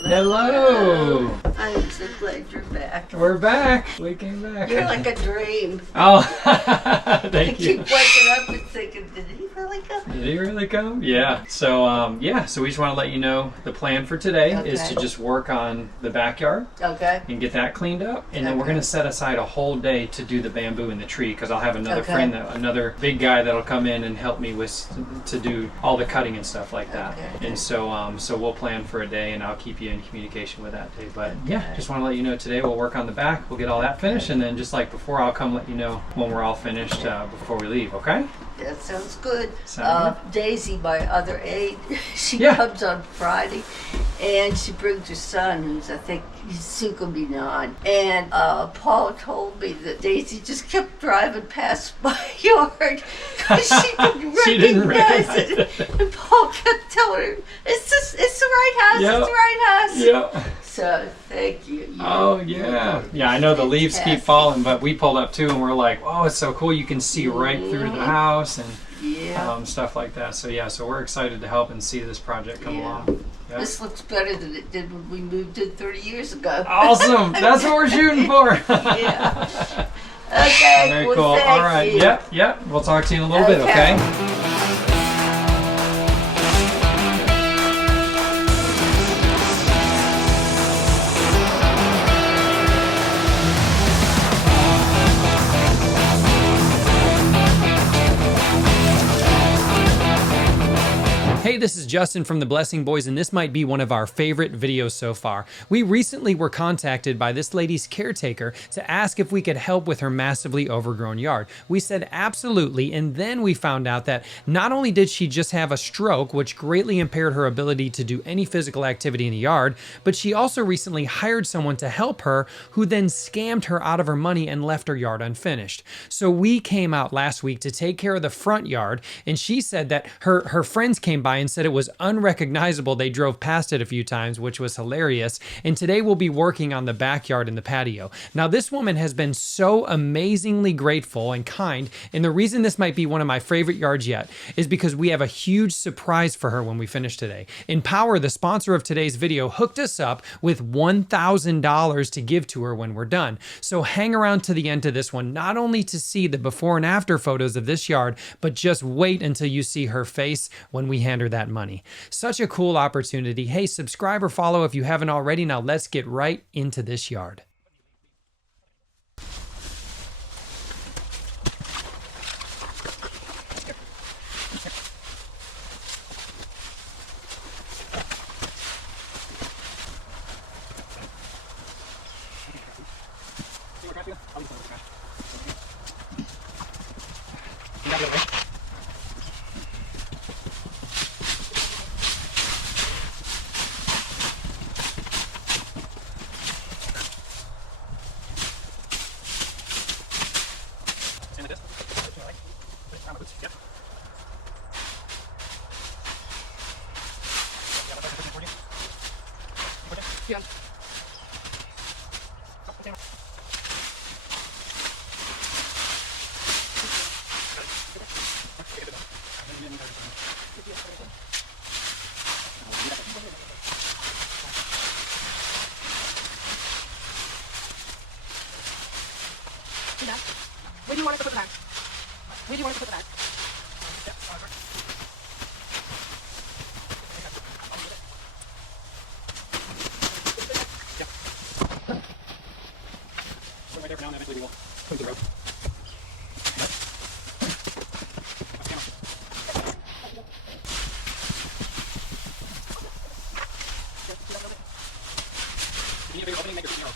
Hello. I'm so glad you're back. We're back. We came back. You're like a dream. Oh, I thank you. keep waking up and thinking, did he really come? Did he really come? Yeah. So, so we just want to let you know the plan for today is to just work on the backyard. Okay. And get that cleaned up, and then we're going to set aside a whole day to do the bamboo and the tree, because I'll have another friend, another big guy that'll come in and help me with to do all the cutting and stuff like that. Okay. And so we'll plan for a day, and I'll keep you in communication with that day. But yeah, just want to let you know today we'll work on the back, we'll get all that finished, and then just like before, I'll come let you know when we're all finished before we leave. Okay? That sounds good. Sound good? Daisy, my other aide, she comes on Friday, and she brings her son, who's I think he's soon gonna be 9. And Paul told me that Daisy just kept driving past my yard because she didn't recognize it. And Paul kept telling her, "It's the right house. It's the right house." Yeah. So thank you. Oh yeah, yeah. I know the leaves keep falling, but we pulled up too, and we're like, "Oh, it's so cool! You can see right through the house and stuff like that." So yeah, so we're excited to help and see this project come along. Yep. This looks better than it did when we moved in 30 years ago. Awesome! That's what we're shooting for. Yeah. Okay. Very well, cool. All right. You. Yep. We'll talk to you in a little bit. Okay. Hey, this is Justin from the Blessing Boys, and this might be one of our favorite videos so far. We recently were contacted by this lady's caretaker to ask if we could help with her massively overgrown yard. We said absolutely, and then we found out that not only did she just have a stroke, which greatly impaired her ability to do any physical activity in the yard, but she also recently hired someone to help her, who then scammed her out of her money and left her yard unfinished. So we came out last week to take care of the front yard, and she said that her friends came by and said it was unrecognizable. They drove past it a few times, which was hilarious. And today we'll be working on the backyard and the patio. Now, this woman has been so amazingly grateful and kind, and the reason this might be one of my favorite yards yet is because we have a huge surprise for her when we finish today. Empower, the sponsor of today's video, hooked us up with $1,000 to give to her when we're done. So hang around to the end of this one, not only to see the before and after photos of this yard, but just wait until you see her face when we hand her that money. Such a cool opportunity. Hey, subscribe or follow if you haven't already. Now let's get right into this yard. Where do you want us to put the bags? Where do you want us to put the bags? Right there for now, and eventually we will put it to the road. If you need a bigger opening, make it 0.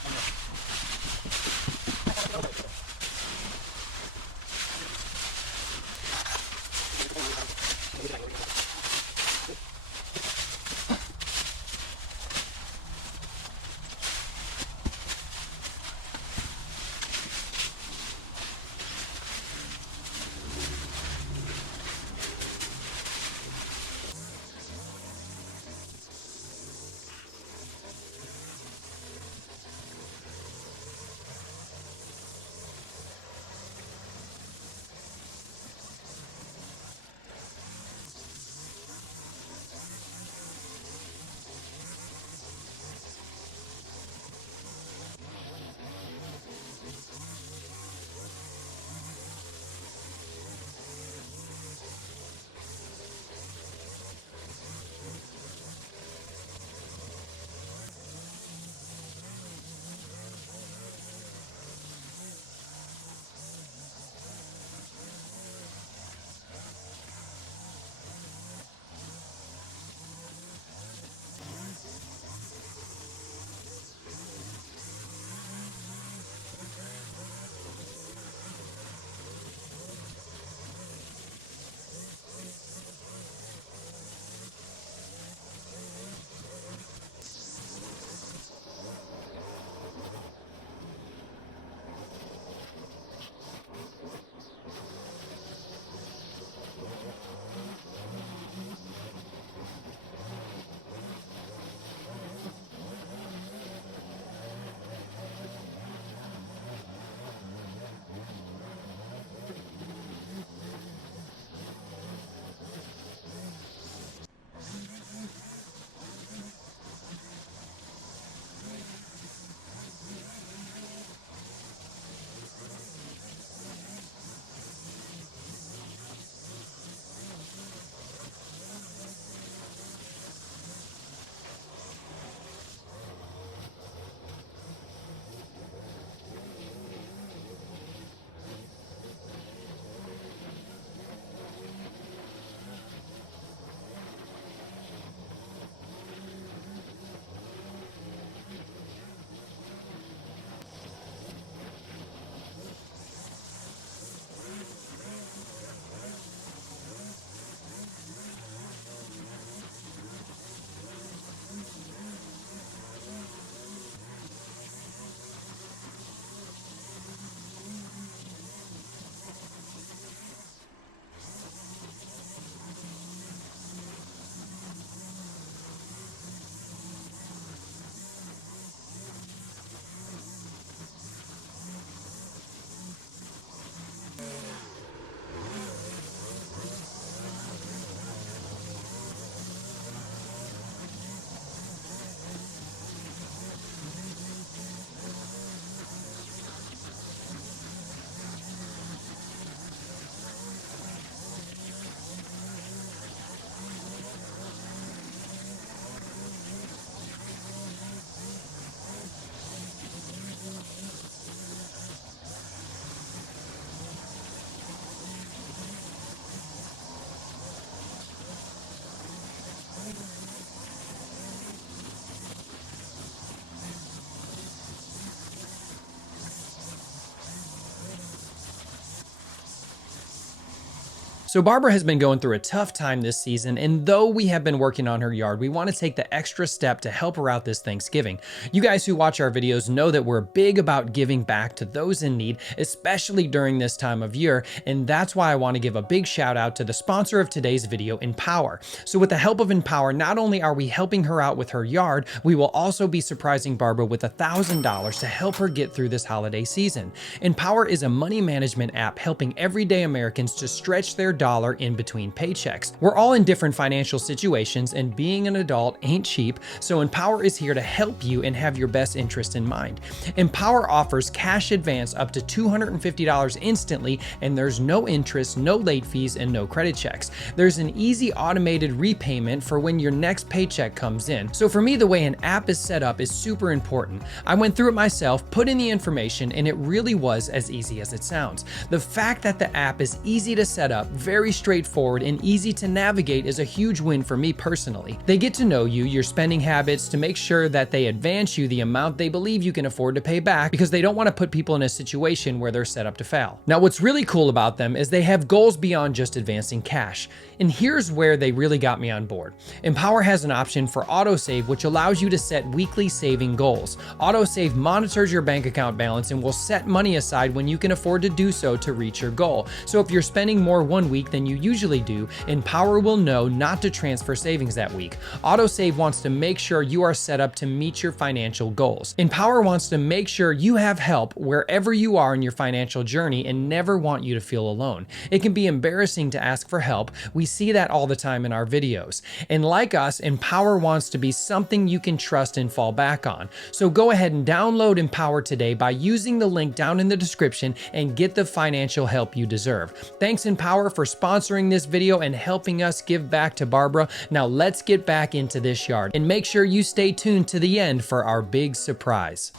So Barbara has been going through a tough time this season, and though we have been working on her yard, we want to take the extra step to help her out this Thanksgiving. You guys who watch our videos know that we're big about giving back to those in need, especially during this time of year, and that's why I want to give a big shout out to the sponsor of today's video, Empower. So with the help of Empower, not only are we helping her out with her yard, we will also be surprising Barbara with $1,000 to help her get through this holiday season. Empower is a money management app helping everyday Americans to stretch their dollar in between paychecks. We're all in different financial situations, and being an adult ain't cheap, so Empower is here to help you and have your best interest in mind. Empower offers cash advance up to $250 instantly, and there's no interest, no late fees, and no credit checks. There's an easy automated repayment for when your next paycheck comes in. So for me, the way an app is set up is super important. I went through it myself, put in the information, and it really was as easy as it sounds. The fact that the app is easy to set up, very straightforward, and easy to navigate is a huge win for me personally. They get to know you, your spending habits, to make sure that they advance you the amount they believe you can afford to pay back, because they don't want to put people in a situation where they're set up to fail. Now, what's really cool about them is they have goals beyond just advancing cash. And here's where they really got me on board. Empower has an option for autosave, which allows you to set weekly saving goals. Autosave monitors your bank account balance and will set money aside when you can afford to do so to reach your goal. So if you're spending more one week than you usually do, Empower will know not to transfer savings that week. Autosave wants to make sure you are set up to meet your financial goals. Empower wants to make sure you have help wherever you are in your financial journey and never want you to feel alone. It can be embarrassing to ask for help. We see that all the time in our videos. And like us, Empower wants to be something you can trust and fall back on. So go ahead and download Empower today by using the link down in the description and get the financial help you deserve. Thanks Empower for sponsoring this video and helping us give back to Barbara. Now let's get back into this yard, and make sure you stay tuned to the end for our big surprise.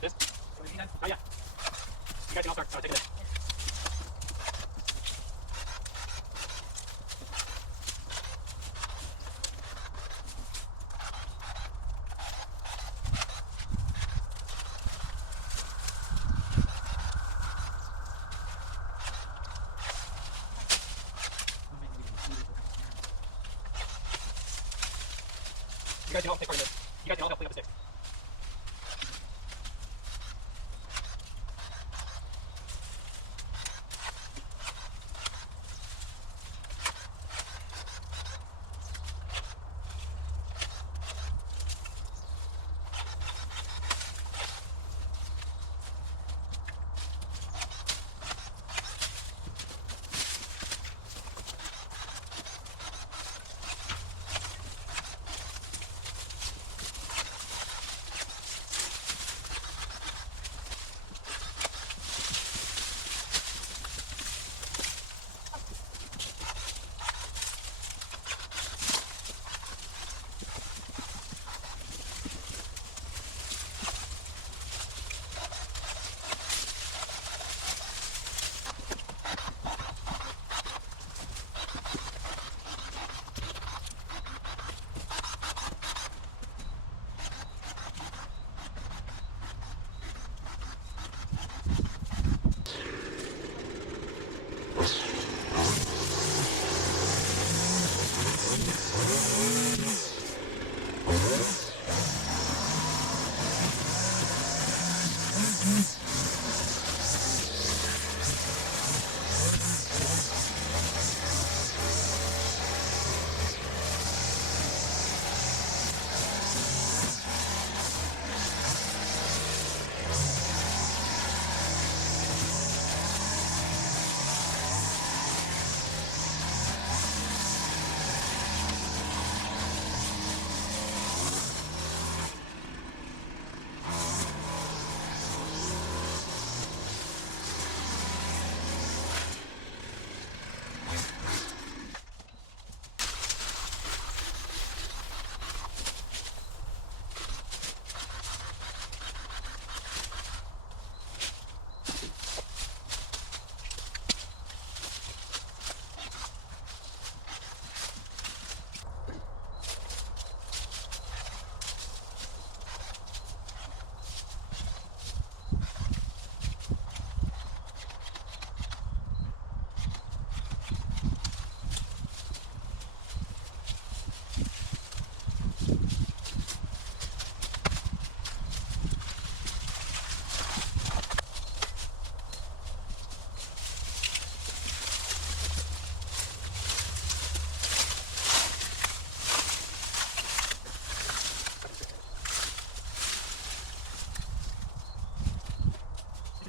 take this. Oh, yeah. You guys can all start taking this. You guys can all take part in this. You guys can all help clean up the sticks.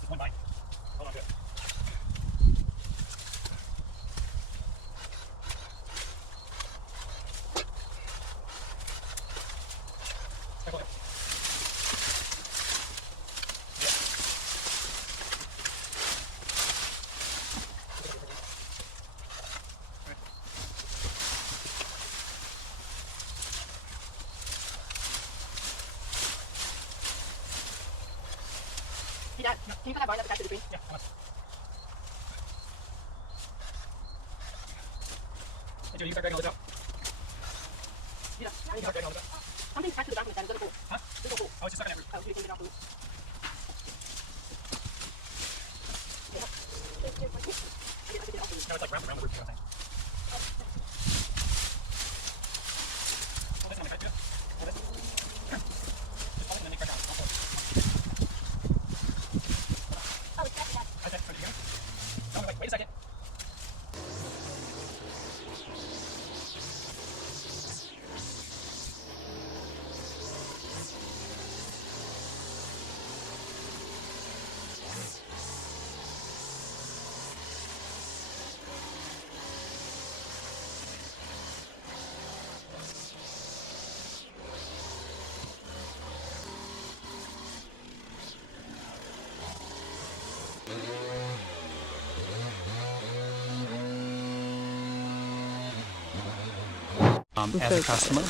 One bite. Hold on to it. Careful. Hey, Dad, can you put that vine up attached to the tree? Yeah, come on. Hey, Judy, you start dragging all this out. Yeah. You start dragging all this out. Something's attached to the back of the stand. It's a pull. Huh? It's a pull. Oh, it's just stuck in that root. Oh, so you can get it off the root. I can get it off the root. No, it's like round the root. You know what I'm saying? Pull this and I'm going to try to do it. Pull this. Here. Just pull it and then make pressure on it. Don't pull it. Oh, it's attached to that. Okay, so do you hear me? No, wait a second. As a customer,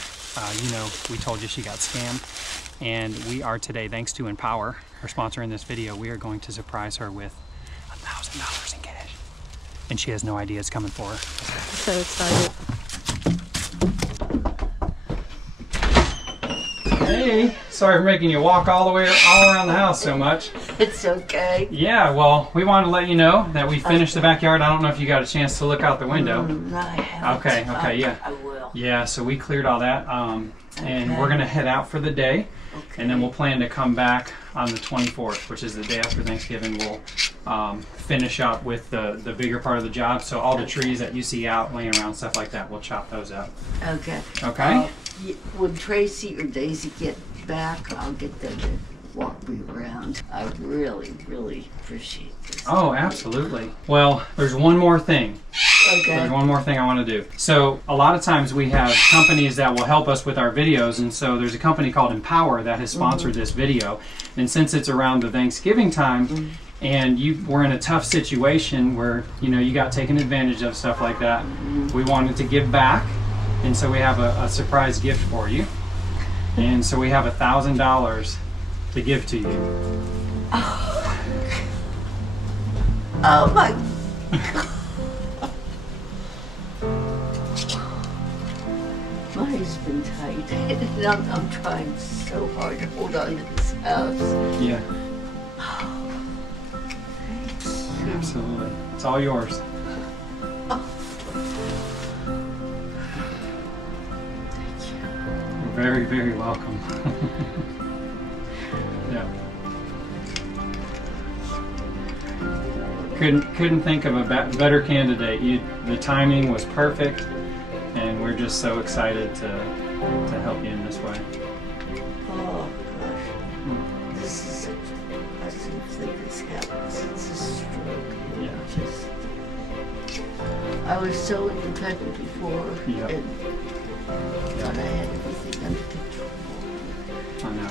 we told you she got scammed. And we are today, thanks to Empower, our sponsor in this video, we are going to surprise her with $1,000 in cash. And she has no idea it's coming for her. So excited. Hey, sorry for making you walk all around the house so much. It's okay. Yeah, well, we wanted to let you know that we finished the backyard. I don't know if you got a chance to look out the window. No, I haven't. Okay, yeah. I will. Yeah, so we cleared all that, and we're gonna head out for the day, and then we'll plan to come back on the 24th, which is the day after Thanksgiving. We'll finish up with the bigger part of the job. So all the trees that you see out laying around, stuff like that, we'll chop those up. Okay. Okay. When Tracy or Daisy get back, I'll get them to walk me around. I really, really appreciate this. Oh, absolutely. Well, there's one more thing. Okay. There's one more thing I want to do. So a lot of times we have companies that will help us with our videos, and so there's a company called Empower that has sponsored this video. And since it's around the Thanksgiving time, and you were in a tough situation where you got taken advantage of, stuff like that, we wanted to give back, and so we have a surprise gift for you. And so we have $1,000 to give to you. Oh my. Money's been tight, and I'm trying so hard to hold on to this house. Yeah. Absolutely. It's all yours. Thank you. You're very, very welcome. Yeah. Couldn't think of a better candidate. The timing was perfect, and we're just so excited to help you in this way. Oh gosh, this is such. I didn't think this happened since a stroke. I was so independent before, and thought I had everything under control. I know.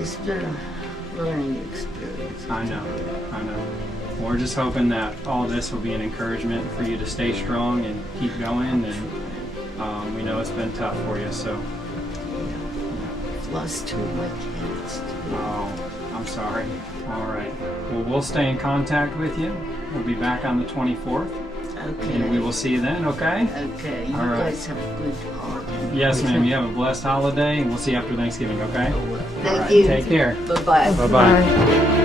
It's been a learning experience. I know. We're just hoping that all this will be an encouragement for you to stay strong and keep going, and we know it's been tough for you, so. I've lost 2 of my kids. Oh, I'm sorry. All right. Well, we'll stay in contact with you. We'll be back on the 24th. Okay. And we will see you then, okay? Okay. You All right. guys have a good holiday. Yes, ma'am. You have a blessed holiday, and we'll see you after Thanksgiving, okay? Thank All right. you. Take care. Bye-bye. Bye-bye. Bye.